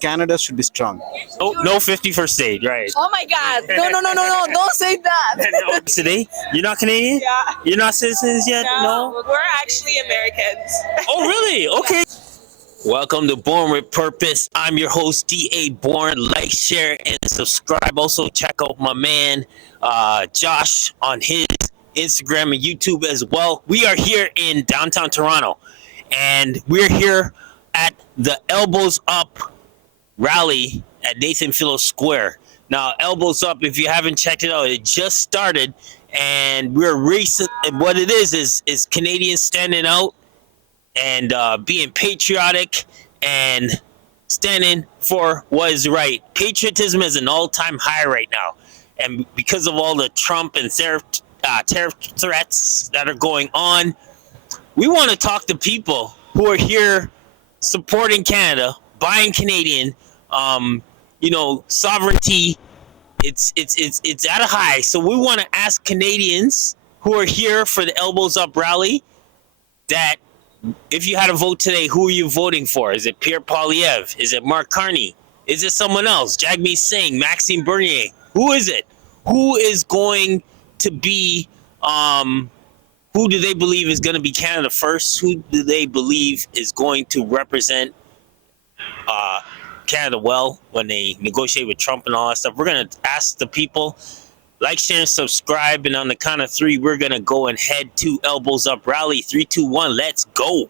Canada should be strong. Oh, no 51st date, right? Oh my God! No! Don't say that. No, today? You're not Canadian? Yeah. You're not citizens yet? No? We're actually Americans. Oh, really? Okay. Welcome to Bourne with Purpose. I'm your host, D.A. Bourne. Like, share, and subscribe. Also, check out my man, Josh, on his Instagram and YouTube as well. We are here in downtown Toronto, and we're here at the Elbows Up rally at Nathan Phillips Square. Now, Elbows Up, if you haven't checked it out, it just started, and we're recent. And what it is Canadians standing out and being patriotic and standing for what is right. Patriotism is an all-time high right now, and because of all the Trump and tariff threats that are going on, we want to talk to people who are here supporting Canada, buying Canadian. Sovereignty, it's at a high. So we want to ask Canadians who are here for the Elbows Up rally that if you had a vote today, who are you voting for? Is it Pierre Poilievre? Is it Mark Carney? Is it someone else? Jagmeet Singh, Maxime Bernier? Who is it? Who is going to be, who do they believe is going to be Canada first? Who do they believe is going to represent Canada well when they negotiate with Trump and all that stuff? We're going to ask the people. Like, share, and subscribe, and on the count of three, we're going to go and head to Elbows Up Rally. 3, 2, 1, let's go.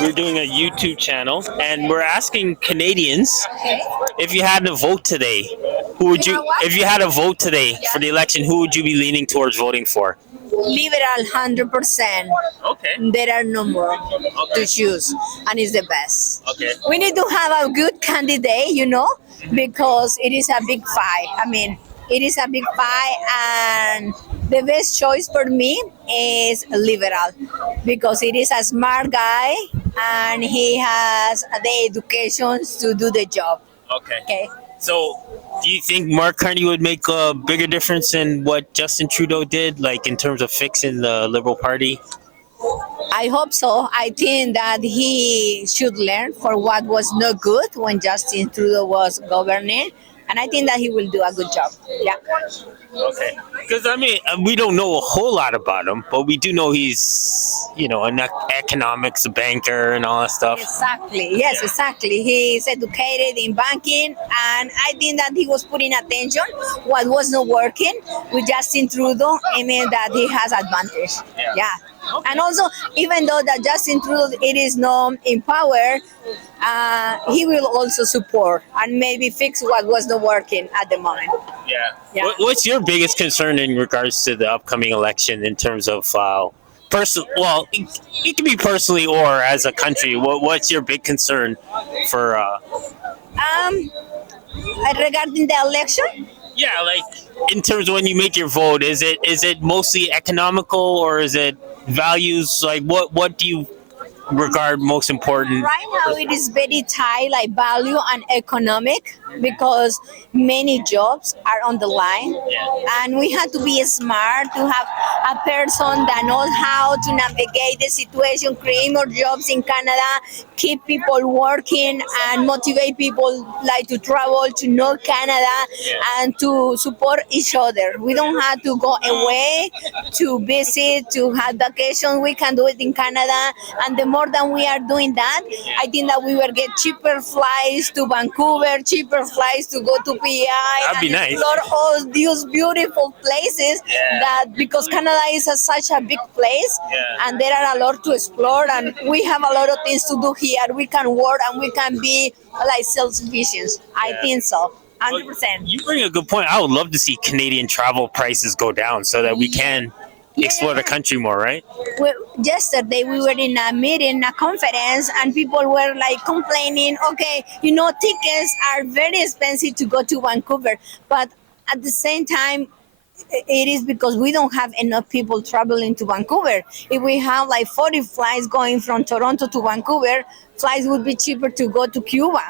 We're doing a YouTube channel, and we're asking Canadians, if you had to vote today, who would you, if you had a vote today for the election, who would you be leaning towards voting for? Liberal, 100%. Okay. There are no more to choose, and it's the best. Okay. We need to have a good candidate, because it is a big fight. I mean, it is a big fight, and the best choice for me is liberal, because it is a smart guy and he has the education to do the job. Okay. So, do you think Mark Carney would make a bigger difference in what Justin Trudeau did, like in terms of fixing the Liberal Party? I hope so. I think that he should learn for what was not good when Justin Trudeau was governing, and I think that he will do a good job. Yeah. Okay. Because, I mean, we don't know a whole lot about him, but we do know he's, an economics, a banker, and all that stuff. Exactly. Yes, exactly. He's educated in banking, and I think that he was putting attention what was not working with Justin Trudeau. I mean that he has advantage. Yeah. Okay. And also, even though that Justin Trudeau it is not in power, he will also support and maybe fix what was not working at the moment. Yeah. What's your biggest concern in regards to the upcoming election in terms of Well, it can be personally or as a country. What's your big concern for? Regarding the election. Yeah, like in terms of when you make your vote, is it mostly economical or is it values? Like what do you regard most important? Right now it is very tight, like value and economic, because many jobs are on the line, and we have to be smart to have a person that knows how to navigate the situation, create more jobs in Canada, keep people working, and motivate people like to travel to know Canada and to support each other. We don't have to go away to visit, to have vacation. We can do it in Canada, and the more than we are doing that, I think that we will get cheaper flights to Vancouver, cheaper flights to go to PEI. That'd be nice. Explore all these beautiful places that because Canada is such a big place and there are a lot to explore, and we have a lot of things to do here. We can work and we can be like self-sufficient. I think so. 100%. You bring a good point. I would love to see Canadian travel prices go down so that we can explore the country more, right? Well, yesterday we were in a meeting, a conference, and people were like complaining, okay, tickets are very expensive to go to Vancouver, but at the same time, it is because we don't have enough people traveling to Vancouver. If we have like 40 flights going from Toronto to Vancouver, flights would be cheaper to go to Cuba.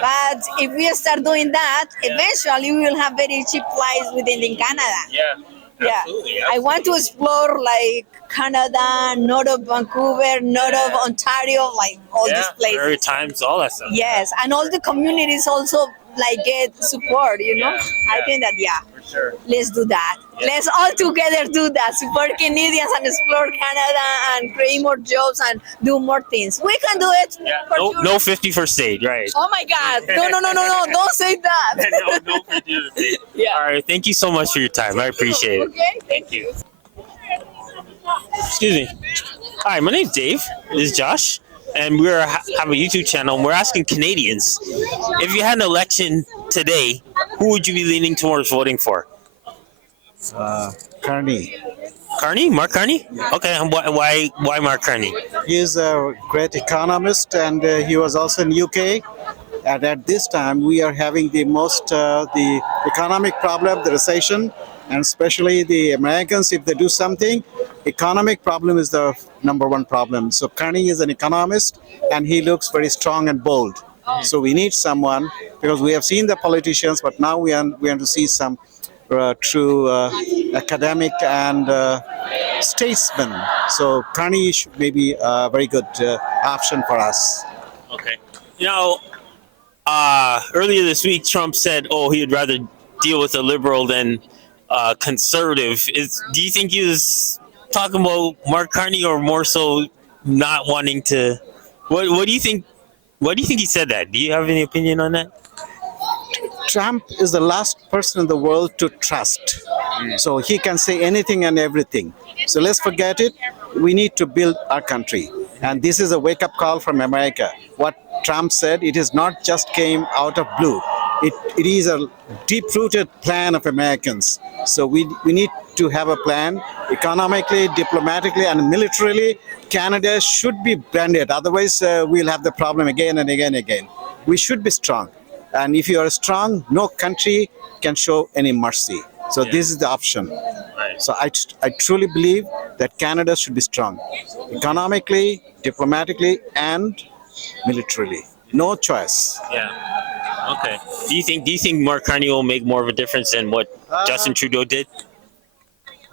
But if we start doing that, eventually we will have very cheap flights within Canada. Yeah. Absolutely, I want to explore like Canada, north of Vancouver, north of Ontario, like all these places. Maritimes, all that stuff. Yes, and all the communities also like get support. I think that For sure. let's do that. Yeah. Let's all together do that. Support Canadians and explore Canada and create more jobs and do more things. We can do it. Yeah. For No, sure. no 50-first date, right? Oh my God! No! Don't say that. no 50-first date. Yeah. All right. Thank you so much for your time. I appreciate it. Okay. Thank you. Excuse me. Hi, my name's Dave. This is Josh, and we have a YouTube channel. And we're asking Canadians, if you had an election today, who would you be leaning towards voting for? Carney. Carney? Mark Carney? Okay. And why Mark Carney? He is a great economist, and he was also in UK. And at this time, we are having the economic problem, the recession, and especially the Americans. If they do something, economic problem is the number one problem. So Carney is an economist, and he looks very strong and bold. So we need someone, because we have seen the politicians, but now we want to see some true academic and statesman. So Carney may be a very good option for us. Okay. Earlier this week, Trump said, he would rather deal with a liberal than conservative. Do you think he was talking about Mark Carney, or more so not wanting to? What do you think? Why do you think he said that? Do you have any opinion on that? Trump is the last person in the world to trust. So he can say anything and everything. So let's forget it. We need to build our country. And this is a wake-up call from America. What Trump said, it is not just came out of blue. It is a deep-rooted plan of Americans. So we need to have a plan economically, diplomatically, and militarily. Canada should be branded. Otherwise, we'll have the problem again and again and again. We should be strong. And if you are strong, no country can show any mercy. So this is the option. Right. So I truly believe that Canada should be strong, economically, diplomatically, and militarily. No choice. Yeah. Okay. Do you think Mark Carney will make more of a difference than what Justin Trudeau did?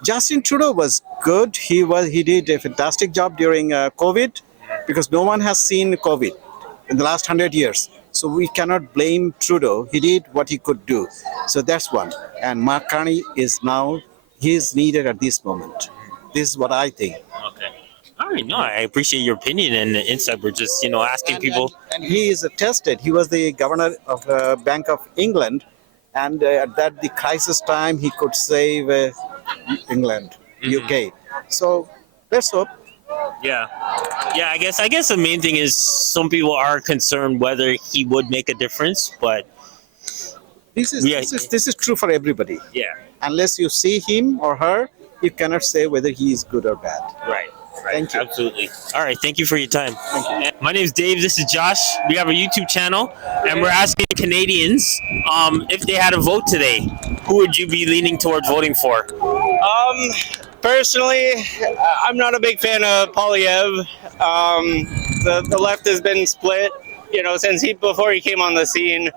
Justin Trudeau was good. He did a fantastic job during COVID, because no one has seen COVID in the last 100 years. So we cannot blame Trudeau. He did what he could do. So that's one. And Mark Carney is needed at this moment. This is what I think. Okay. All right. No, I appreciate your opinion and the insight. We're just, asking people. And he is tested. He was the governor of the Bank of England. And at the crisis time, he could save England, UK. So let's hope. Yeah. I guess the main thing is some people are concerned whether he would make a difference, but This is true for everybody. yeah. Unless you see him or her, you cannot say whether he is good or bad. Right. Thank you. Absolutely. All right. Thank you for your time. My name is Dave. This is Josh. We have a YouTube channel, and we're asking Canadians if they had a vote today, who would you be leaning towards voting for? Personally, I'm not a big fan of Polyev. The left has been split, since before he came on the scene.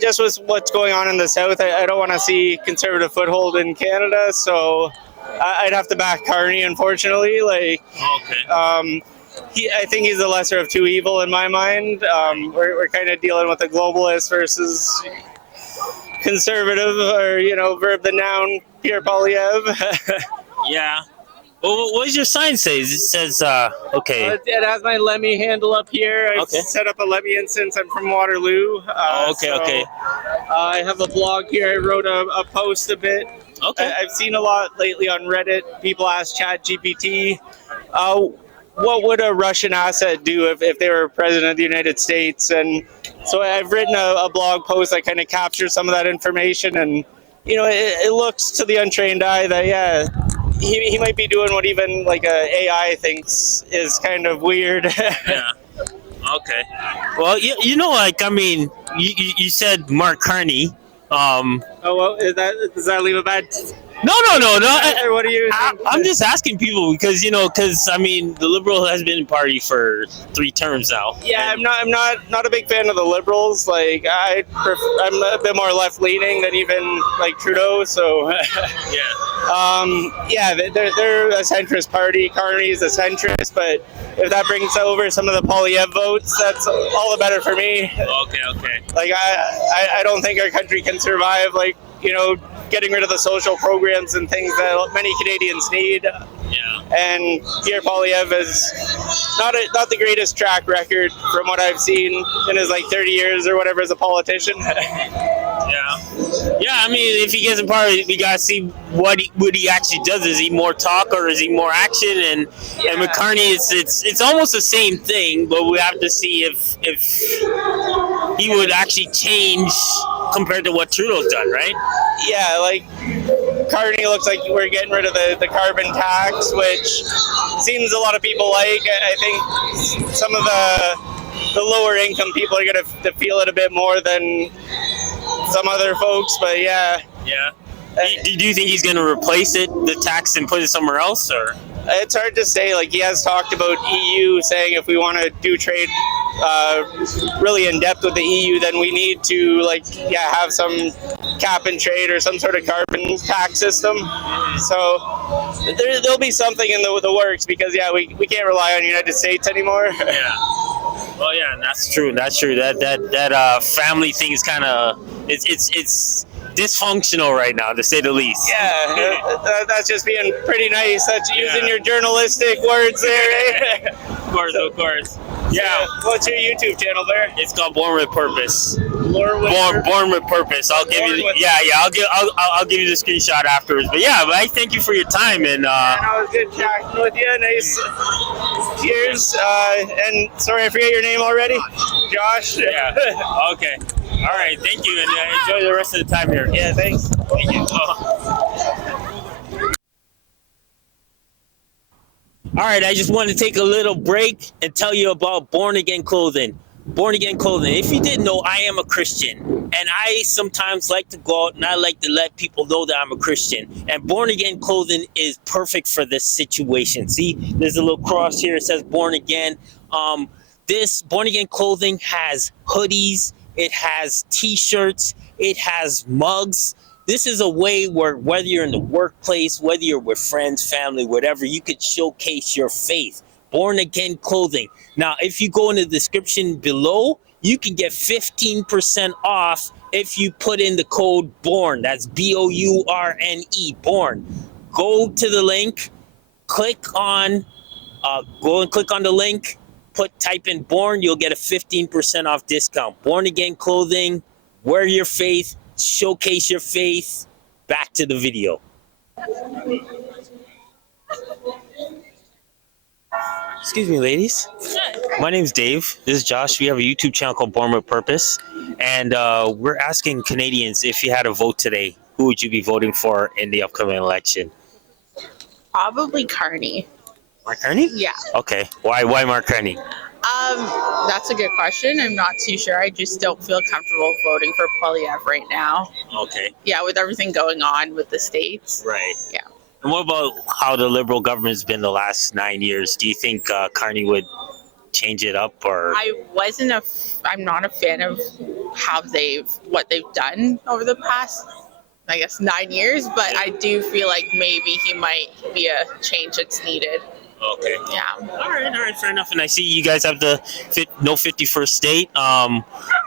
Just with what's going on in the South, I don't want to see conservative foothold in Canada, so I'd have to back Carney, unfortunately. Okay. I think he's the lesser of two evil in my mind. We're kind of dealing with a globalist versus conservative, or verb the noun, Pierre Polyev. Yeah. Well, what does your sign say? It says, okay. It has my Lemmy handle up here. I've set up a Lemmy instance. I'm from Waterloo. Okay. I have a blog here. I wrote a post a bit. Okay. I've seen a lot lately on Reddit. People ask ChatGPT, what would a Russian asset do if they were president of the United States? And so I've written a blog post that kind of captures some of that information. And, it looks to the untrained eye that, he might be doing what even like a AI thinks is kind of weird. Yeah. Okay. Well, you said Mark Carney. Well, does that leave a bad No. Or what do you think? I'm just asking people because I mean the Liberal has been in party for 3 terms now. Yeah, I'm not a big fan of the Liberals. Like I'm a bit more left leaning than even like Trudeau. So Yeah. they're a centrist party. Carney is a centrist, but if that brings over some of the Polyev votes, that's all the better for me. Okay. Like I don't think our country can survive. Like getting rid of the social programs and things that many Canadians need. Yeah. And Pierre Poilievre is not the greatest track record from what I've seen in his 30 years or whatever as a politician. Yeah, I mean, if he gets in power, we gotta see what he actually does. Is he more talk or is he more action? And with Carney, it's almost the same thing, but we have to see if he would actually change compared to what Trudeau's done, right? Yeah, like Carney looks like we're getting rid of the carbon tax, which seems a lot of people like. I think some of the lower income people are going to feel it a bit more than some other folks, but yeah. Yeah. Do you think he's going to replace the tax and put it somewhere else, or? It's hard to say. Like, he has talked about EU saying if we want to do trade really in depth with the EU, then we need to have some cap and trade or some sort of carbon tax system. So there'll be something in the works because we can't rely on the United States anymore. Yeah. Well, yeah, that's true. That family thing is kind of it's dysfunctional right now, to say the least. Yeah, that's just being pretty nice. That's using your journalistic words there. Of course. Yeah. What's your YouTube channel there? It's called Bourne with Purpose. Bourne with Purpose. I'll give you. I'll give you the screenshot afterwards. But I thank you for your time and. I was good chatting with you. Nice. Cheers. And sorry, I forget your name already. Josh. Yeah. Okay. All right. Thank you, and enjoy the rest of the time here. Yeah. Thanks. Thank you. All right, I just wanted to take a little break and tell you about Born Again Clothing. Born Again Clothing. If you didn't know, I am a Christian, and I sometimes like to go out and I like to let people know that I'm a Christian. And Born Again Clothing is perfect for this situation. See, there's a little cross here. It says Born Again. This Born Again Clothing has hoodies. It has T-shirts. It has mugs. This is a way where whether you're in the workplace, whether you're with friends, family, whatever, you could showcase your faith. Born Again Clothing. Now, if you go in the description below, you can get 15% off if you put in the code BOURNE. That's BOURNE, BOURNE. Go to the link, click on the link, type in BOURNE, you'll get a 15% off discount. Born Again Clothing, wear your faith, showcase your faith. Back to the video. Excuse me, ladies. My name's Dave. This is Josh. We have a YouTube channel called Bourne with Purpose, and we're asking Canadians, if you had a vote today, who would you be voting for in the upcoming election? Probably Carney. Mark Carney? Yeah. Okay. Why Mark Carney? That's a good question. I'm not too sure. I just don't feel comfortable voting for Poilievre right now. Okay. Yeah, with everything going on with the States. Right. Yeah. And what about how the Liberal government's been the last 9 years? Do you think Carney would change it up, or? I'm not a fan of what they've done over the past, I guess, 9 years, but I do feel like maybe he might be a change that's needed. Okay. Yeah. All right, fair enough. And I see you guys have the no 51st state.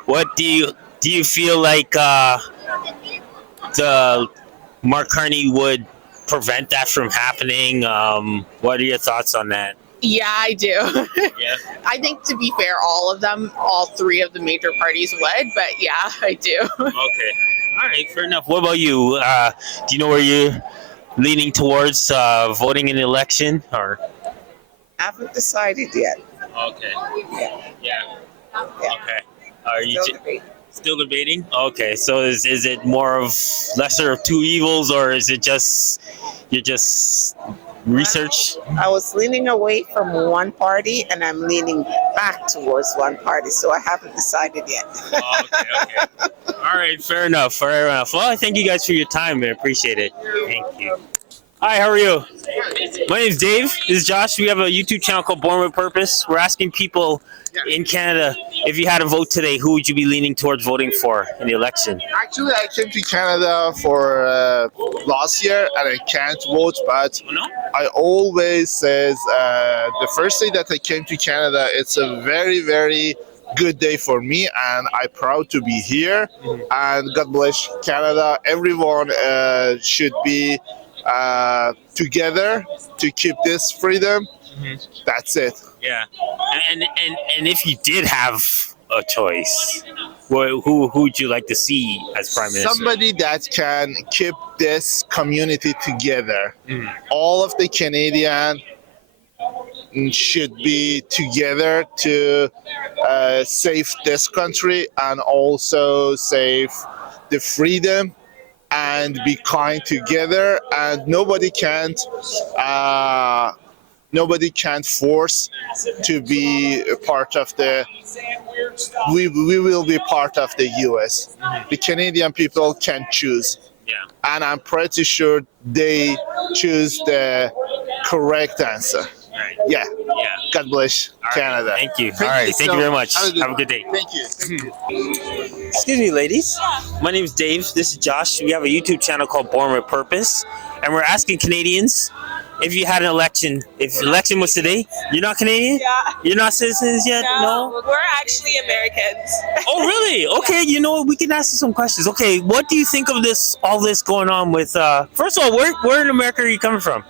What do you feel like the Mark Carney would prevent that from happening? What are your thoughts on that? Yeah, I do. Yeah. I think, to be fair, all 3 of the major parties would, but yeah, I do. Okay. All right, fair enough. What about you? Do you know where you're leaning towards voting in the election, or? Haven't decided yet. Okay. Yeah. Yeah. Okay. Are you Still debating. still debating? Okay. So is it more of lesser of two evils, or is it just you're just research? I was leaning away from one party and I'm leaning back towards one party, so I haven't decided yet. Oh, okay. All right, fair enough. Fair enough. Well, I thank you guys for your time. I appreciate it. Thank you. Hi, how are you? My name's Dave. This is Josh. We have a YouTube channel called Bourne with Purpose. We're asking people in Canada, if you had a vote today, who would you be leaning towards voting for in the election? Actually, I came to Canada for last year and I can't vote, but Oh, no? I always says the first day that I came to Canada, it's a very, very good day for me and I'm proud to be here. And God bless Canada. Everyone should be together to keep this freedom. That's it. Yeah. And if you did have a choice, who would you like to see as prime minister? Somebody that can keep this community together. All of the Canadian should be together to save this country and also save the freedom and be kind together, and nobody can't force to be a part of the we will be part of the US. The Canadian people can choose. Yeah. And I'm pretty sure they choose the correct answer. Right. Yeah. Yeah. God bless All right. Canada. Thank you. All right. Thank you very much. Have a good day. Thank you. Excuse me, ladies. My name is Dave. This is Josh. We have a YouTube channel called Bourne with Purpose, and we're asking Canadians if you had an election. If the election was today, you're not Canadian. Yeah. You're not citizens yet. No. We're actually Americans. Oh, really? Okay. You know what? We can ask you some questions. Okay. What do you think of this? All this going on with? First of all, where in America are you coming from?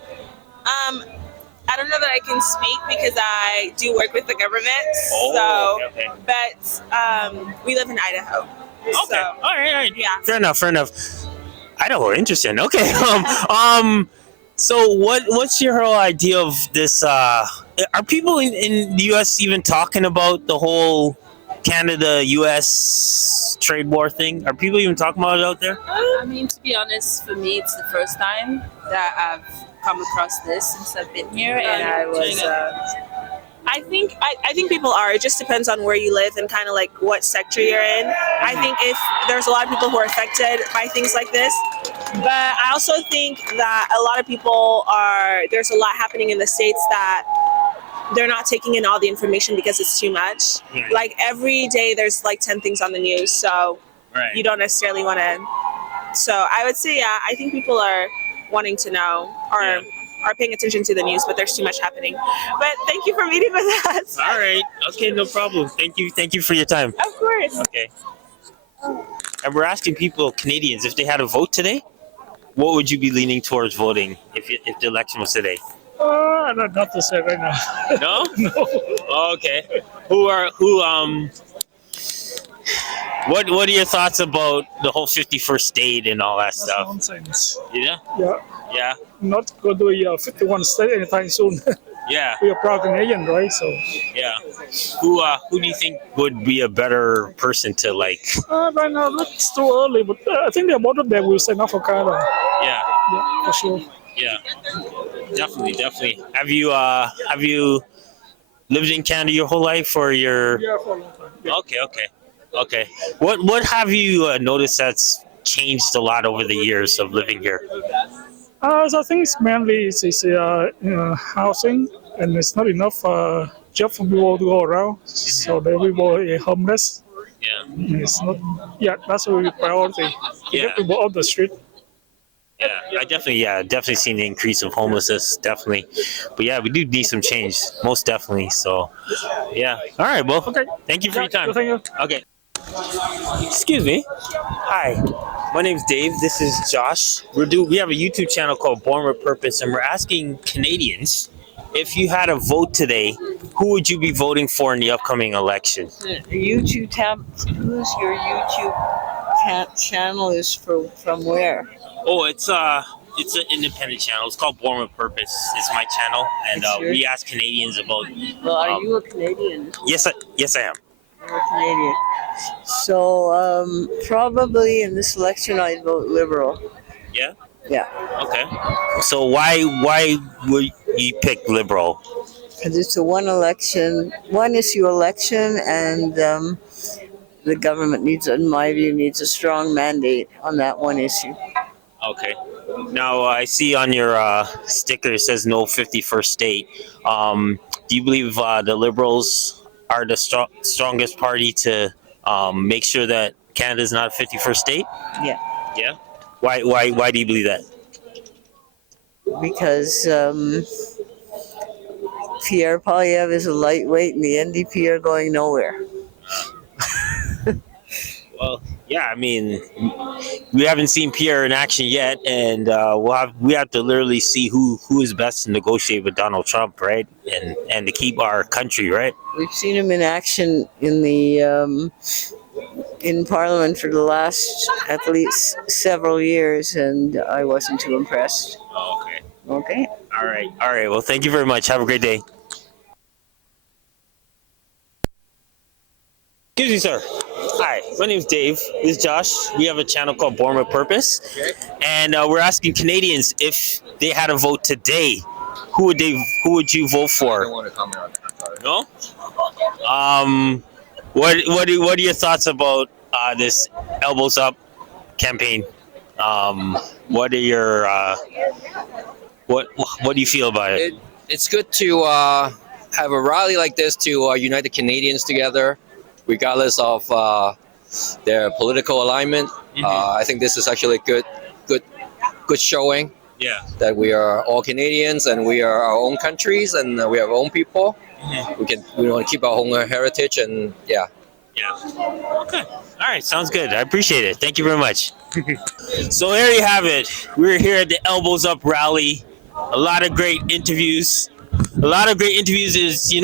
I don't know that I can speak because I do work with the government. Oh, okay. But we live in Idaho. Okay. So, All right. yeah. Fair enough. Idaho, interesting. Okay. So what's your whole idea of this? Are people in the U.S. even talking about the whole Canada-U.S. trade war thing? Are people even talking about it out there? I mean, to be honest, for me, it's the first time that I've come across this since I've been here, and I was. I think people are. It just depends on where you live and kind of like what sector you're in. I think if there's a lot of people who are affected by things like this, but I also think that a lot of people are. There's a lot happening in the States that they're not taking in all the information because it's too much. Right. Like every day, there's like 10 things on the news, so Right. you don't necessarily want to. So I would say, yeah, I think people are wanting to know or are paying attention to the news, but there's too much happening. But thank you for meeting with us. All right. Okay, no problem. Thank you for your time. Of course. Okay. And we're asking people, Canadians, if they had a vote today, what would you be leaning towards voting if the election was today? Not to say right now. No? No. Oh, okay. What are your thoughts about the whole 51st state and all that That's stuff? nonsense. Yeah? Yeah, Yeah. not going to be 51 state anytime soon. Yeah. We are proud Canadian, right? So, Yeah. Who do you think would be a better person to like? right now it's too early, but I think the amount of them will stand up for Canada. Yeah. Yeah, for sure. Yeah. Definitely. Have you lived in Canada your whole life, or your? Yeah, for a long time. Yeah. Okay. What have you noticed that's changed a lot over the years of living here? So I think it's mainly housing, and it's not enough job for people to go around, so the people are homeless. Yeah. It's not. Yeah, that's a priority. To Yeah. get people off the street. Yeah, I definitely seen the increase of homelessness, definitely. But yeah, we do need some change, most definitely. So, yeah. All right, well, Okay. thank you for your time. Thank you. Okay. Excuse me. Hi, my name's Dave. This is Josh. We have a YouTube channel called Bourne with Purpose, and we're asking Canadians, if you had a vote today, who would you be voting for in the upcoming election? YouTube tab. Who's your YouTube channel? Is from where? Oh, it's an independent channel. It's called Bourne with Purpose. It's my channel, and we ask Canadians about. Well, are you a Canadian? Yes, I am. You're a Canadian. So probably in this election I'd vote Liberal. Yeah. Yeah, Okay. So why would you pick Liberal? because it's a one issue election, and the government needs, in my view, needs a strong mandate on that one issue. Okay. Now I see on your sticker it says no 51st state. Do you believe the Liberals are the strongest party to make sure that Canada is not a 51st state? Yeah, Yeah. Why do you believe that? because Pierre Poilievre is a lightweight, and the NDP are going nowhere. Well, yeah. I mean, we haven't seen Pierre in action yet, and we have to literally see who is best to negotiate with Donald Trump, right? And to keep our country, right? We've seen him in action in the in Parliament for the last at least several years, and I wasn't too impressed. Oh, okay. Okay. All right. Well, thank you very much. Have a great day. Excuse me, sir. Hi, my name's Dave. This is Josh. We have a channel called Bourne with Purpose, and we're asking Canadians if they had a vote today, who would you vote for? I don't want to comment on that. No. What are your thoughts about this Elbows Up campaign? What are your what do you feel about it? It's good to have a rally like this to unite the Canadians together, regardless of their political alignment. I think this is actually good showing. Yeah. That we are all Canadians and we are our own countries and we have our own people. We want to keep our own heritage and yeah. Yeah. Okay. All right. Sounds good. I appreciate it. Thank you very much. So there you have it. We're here at the Elbows Up rally. A lot of great interviews. Is,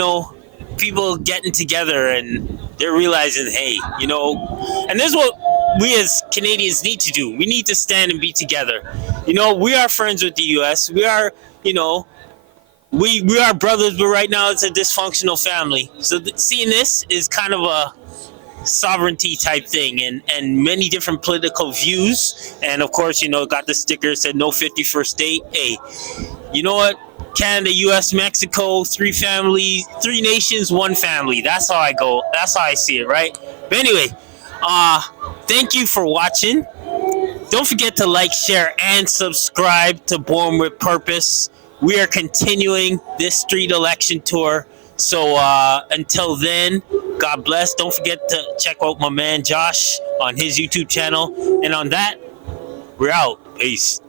people getting together and they're realizing, hey, and this is what we as Canadians need to do. We need to stand and be together. We are friends with the U.S. We are, we are brothers, but right now it's a dysfunctional family. So seeing this is kind of a sovereignty type thing and many different political views. And of course, got the sticker said no 51st state. Hey, you know what? Canada, US, Mexico, three nations, one family. That's how I go. That's how I see it, right? But anyway, thank you for watching. Don't forget to like, share, and subscribe to Bourne with Purpose. We are continuing this street election tour. So until then, God bless. Don't forget to check out my man Josh on his YouTube channel. And on that, we're out. Peace.